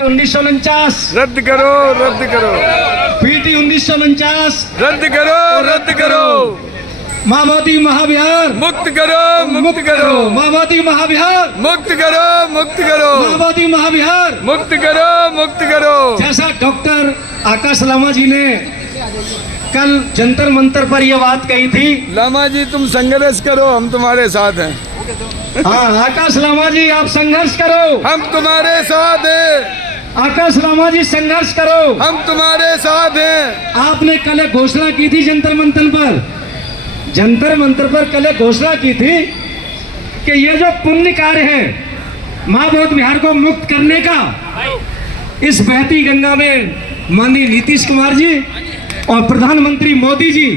1949 रद्द करो, रद्द करो, पीटी 1949 रद्द करो, रद्द करो, माओवादी महाविहार मुक्त करो, मुक्त करो, माओवादी महाविहार मुक्त करो, मुक्त करो, माओवादी महाविहार मुक्त करो, मुक्त करो। जैसा डॉक्टर आकाश लामा जी ने कल जंतर मंतर पर यह बात कही थी। लामा जी तुम संघर्ष करो, हम तुम्हारे साथ हैं। हाँ, आकाश लामा जी आप संघर्ष करो, हम तुम्हारे साथ हैं। आकाश लामा जी संघर्ष करो, हम तुम्हारे साथ हैं। आपने कल एक घोषणा की थी जंतर मंतर पर कल एक घोषणा की थी कि ये जो पुण्य कार्य है माँ बौद्ध विहार को मुक्त करने का, इस बहती गंगा में माननीय नीतीश कुमार जी और प्रधानमंत्री मोदी जी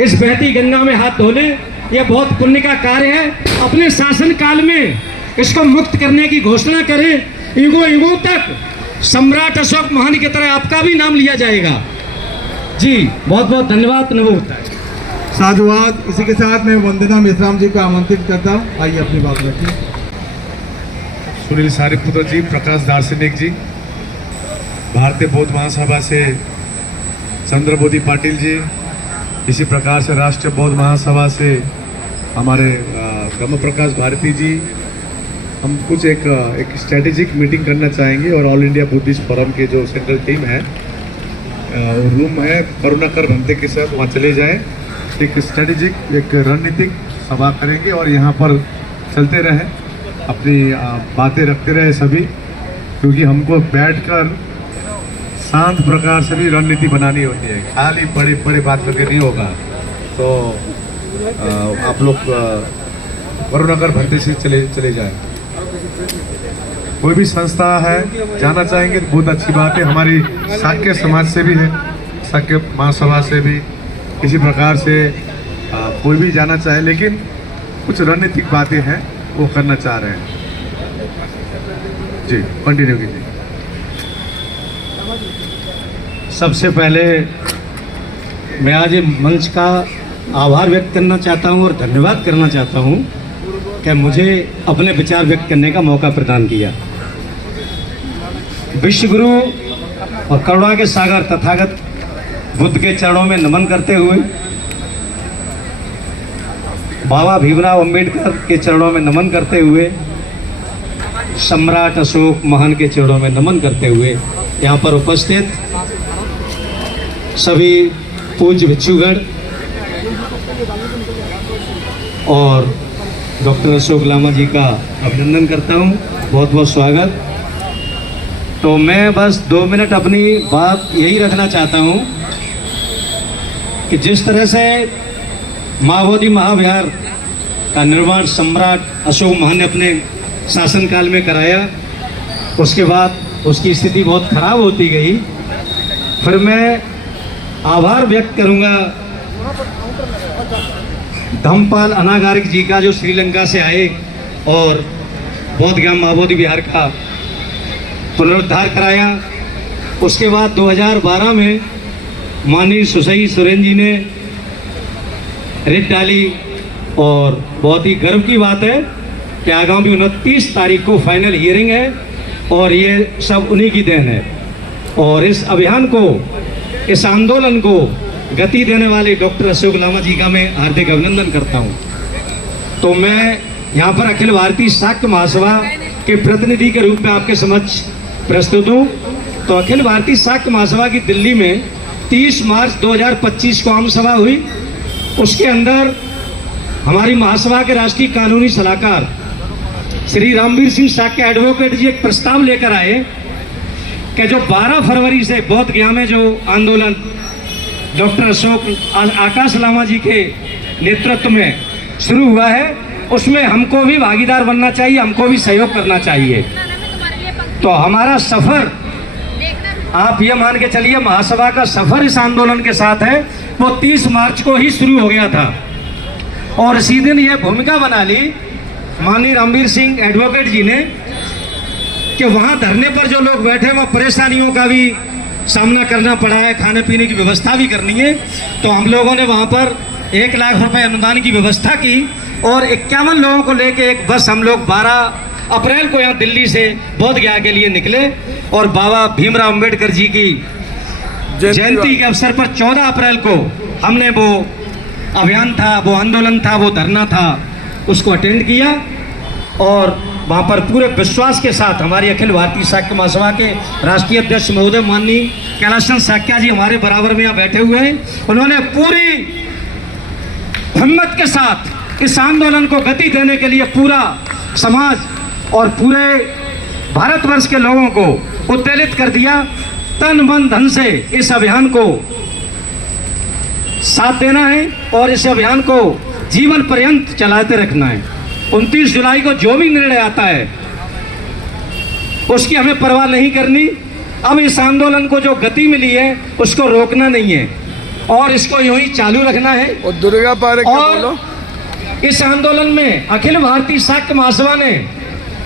इस बहती गंगा में हाथ धो लें, यह बहुत पुण्य का कार्य है। अपने शासन काल में इसको मुक्त करने की घोषणा करें। युगों तक सम्राट अशोक महान की तरह आपका भी नाम लिया जाएगा। जी बहुत बहुत धन्यवाद। नमो साधुवाद। इसी के साथ मैं वंदना मेश्राम जी को आमंत्रित करता हूँ, आइए अपनी बात रखिए। सुनील सारीपुत्र जी, प्रकाश दार्शनिक जी, भारतीय बौद्ध महासभा से चंद्रबोधी पाटिल जी, इसी प्रकार से राष्ट्रीय बौद्ध महासभा से हमारे ब्रह्म प्रकाश भारती जी, हम कुछ एक स्ट्रेटेजिक मीटिंग करना चाहेंगे और ऑल इंडिया बुद्धिस्ट फोरम के जो सेंट्रल टीम है, रूम है करुणाकर भंते के साथ, वहाँ चले जाएं, एक स्ट्रेटेजिक एक रणनीतिक सभा करेंगे और यहाँ पर चलते रहें, अपनी बातें रखते रहे सभी, क्योंकि हमको बैठकर शांत प्रकार से भी रणनीति बनानी होती है, खाली बड़ी बड़ी बात करके नहीं होगा। तो आप लोग करुणाकर भंते से चले जाएं। कोई भी संस्था है जाना चाहेंगे तो बहुत अच्छी बात है। हमारी शाक्य समाज से भी है, शाक्य महासभा से भी इसी प्रकार से कोई भी जाना चाहे, लेकिन कुछ रणनीतिक बातें हैं वो करना चाह रहे हैं। जी कंटिन्यू कीजिए। सबसे पहले मैं आज मंच का आभार व्यक्त करना चाहता हूं और धन्यवाद करना चाहता हूं कि मुझे अपने विचार व्यक्त करने का मौका प्रदान किया। विश्वगुरु और करुणा के सागर तथागत बुद्ध के चरणों में नमन करते हुए, बाबा भीमराव अंबेडकर के चरणों में नमन करते हुए, सम्राट अशोक महान के चरणों में नमन करते हुए, यहाँ पर उपस्थित सभी पूज्य भिक्षुगण और डॉक्टर अशोक लामा जी का अभिनंदन करता हूँ। बहुत बहुत स्वागत। तो मैं बस 2 मिनट अपनी बात यही रखना चाहता हूँ कि जिस तरह से माओवादी महाविहार का निर्माण सम्राट अशोक महान ने अपने शासनकाल में कराया, उसके बाद उसकी स्थिति बहुत खराब होती गई। फिर मैं आभार व्यक्त करूंगा धम्मपाल अनागारिक जी का, जो श्रीलंका से आए और बोधगया माओवादी विहार का पुनरुद्धार कराया। उसके बाद 2012 में माननीय सुसई सोरेन जी ने रिट डाली और बहुत ही गर्व की बात है कि आगामी 29 तारीख को फाइनल हियरिंग है और ये सब उन्हीं की देन है। और इस अभियान को, इस आंदोलन को गति देने वाले डॉक्टर अशोक लामा जी का मैं हार्दिक अभिनंदन करता हूं। तो मैं यहाँ पर अखिल भारतीय शाक्य महासभा के प्रतिनिधि के रूप में आपके समक्ष प्रस्तुत हूँ। तो अखिल भारतीय शाक्य महासभा की दिल्ली में 30 मार्च 2025 को आम सभा हुई। उसके अंदर हमारी महासभा के राष्ट्रीय कानूनी सलाहकार श्री रामवीर सिंह शाक्य एडवोकेट जी एक प्रस्ताव लेकर आए कि जो 12 फरवरी से बोध गया में जो आंदोलन डॉक्टर अशोक आकाश लामा जी के नेतृत्व में शुरू हुआ है, उसमें हमको भी भागीदार बनना चाहिए, हमको भी सहयोग करना चाहिए। तो हमारा सफर, आप ये मान के चलिए, महासभा का सफर इस आंदोलन के साथ है, वो 30 मार्च को ही शुरू हो गया था। और इसी दिन ये भूमिका बना ली माननीय रामवीर सिंह एडवोकेट जी ने कि वहाँ धरने पर जो लोग बैठे वहाँ परेशानियों का भी सामना करना पड़ा है, खाने पीने की व्यवस्था भी करनी है। तो हम लोगों ने वहाँ पर 1 लाख रुपए अनुदान की व्यवस्था की और 51 लोगों को लेके एक बस हम लोग 12 अप्रैल को यहाँ दिल्ली से बोध गया के लिए निकले और बाबा भीमराव अम्बेडकर जी की जयंती के अवसर पर 14 अप्रैल को हमने वो अभियान था, वो आंदोलन था, वो धरना था, उसको अटेंड किया। और वहाँ पर पूरे विश्वास के साथ हमारी अखिल भारतीय शाक्य महासभा के राष्ट्रीय अध्यक्ष महोदय माननीय कैलाश चंद्र साक्या जी हमारे बराबर में यहाँ बैठे हुए हैं। उन्होंने पूरी हिम्मत के साथ इस आंदोलन को गति देने के लिए पूरा समाज और पूरे भारतवर्ष के लोगों को उत्तेजित कर दिया। तन मन धन से इस अभियान को साथ देना है और इस अभियान को जीवन पर्यंत चलाते रखना है। 29 जुलाई को जो भी निर्णय आता है उसकी हमें परवाह नहीं करनी। अब इस आंदोलन को जो गति मिली है उसको रोकना नहीं है और इसको यूं ही चालू रखना है। और दुर्गा पार्क का बोलो। और इस आंदोलन में अखिल भारतीय शाक्य महासभा ने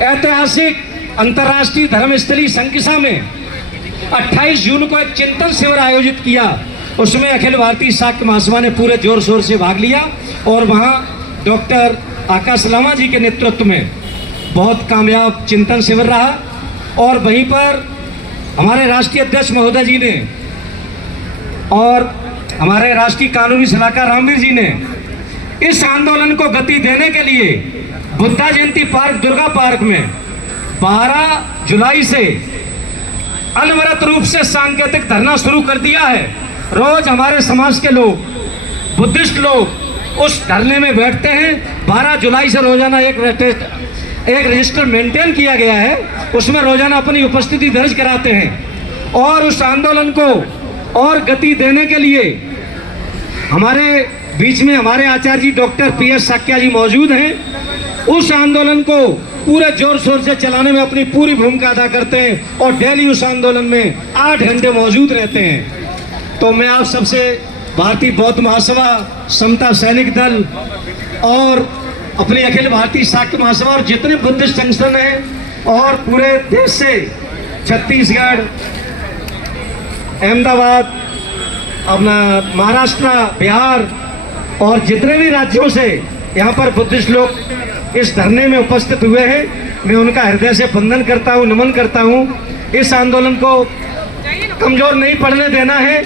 ऐतिहासिक अंतर्राष्ट्रीय धर्मस्थली संकिसा में 28 जून को एक चिंतन शिविर आयोजित किया। उसमें अखिल भारतीय शाक्य महासभा ने पूरे जोर शोर से भाग लिया और वहाँ डॉक्टर आकाश लामा जी के नेतृत्व में बहुत कामयाब चिंतन शिविर रहा। और वहीं पर हमारे राष्ट्रीय अध्यक्ष महोदय जी ने और हमारे राष्ट्रीय कानूनी सलाहकार रामवीर जी ने इस आंदोलन को गति देने के लिए बुद्धा जयंती पार्क दुर्गा पार्क में 12 जुलाई से अनवरत रूप से सांकेतिक धरना शुरू कर दिया है। रोज हमारे समाज के लोग, बुद्धिस्ट लोग उस धरने में बैठते हैं। 12 जुलाई से रोजाना एक रजिस्टर मेंटेन किया गया है, उसमें रोजाना अपनी उपस्थिति दर्ज कराते हैं। और उस आंदोलन को और गति देने के लिए हमारे बीच में हमारे आचार्य जी डॉक्टर PS साक्या जी मौजूद हैं। उस आंदोलन को पूरे जोर शोर से चलाने में अपनी पूरी भूमिका अदा करते हैं और डेली उस आंदोलन में 8 घंटे मौजूद रहते हैं। तो मैं आप सबसे भारतीय बौद्ध महासभा, समता सैनिक दल और अपनी अखिल भारतीय शाक्य महासभा और जितने बुद्धिस्ट संगठन हैं और पूरे देश से छत्तीसगढ़, अहमदाबाद, अपना महाराष्ट्र, बिहार और जितने भी राज्यों से यहाँ पर बुद्धिस्ट लोग इस धरने में उपस्थित हुए हैं, मैं उनका हृदय से वंदन करता हूँ, नमन करता हूँ। इस आंदोलन को कमजोर नहीं पड़ने देना है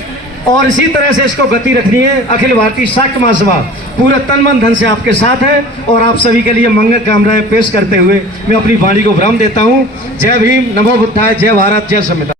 और इसी तरह से इसको गति रखनी है। अखिल भारतीय शाक्य महासभा पूरे तन मन धन से आपके साथ है और आप सभी के लिए मंगल कामनाएं पेश करते हुए मैं अपनी वाणी को विराम देता हूँ। जय भीम, नमो बुद्धाय, जय भारत, जय संविधान।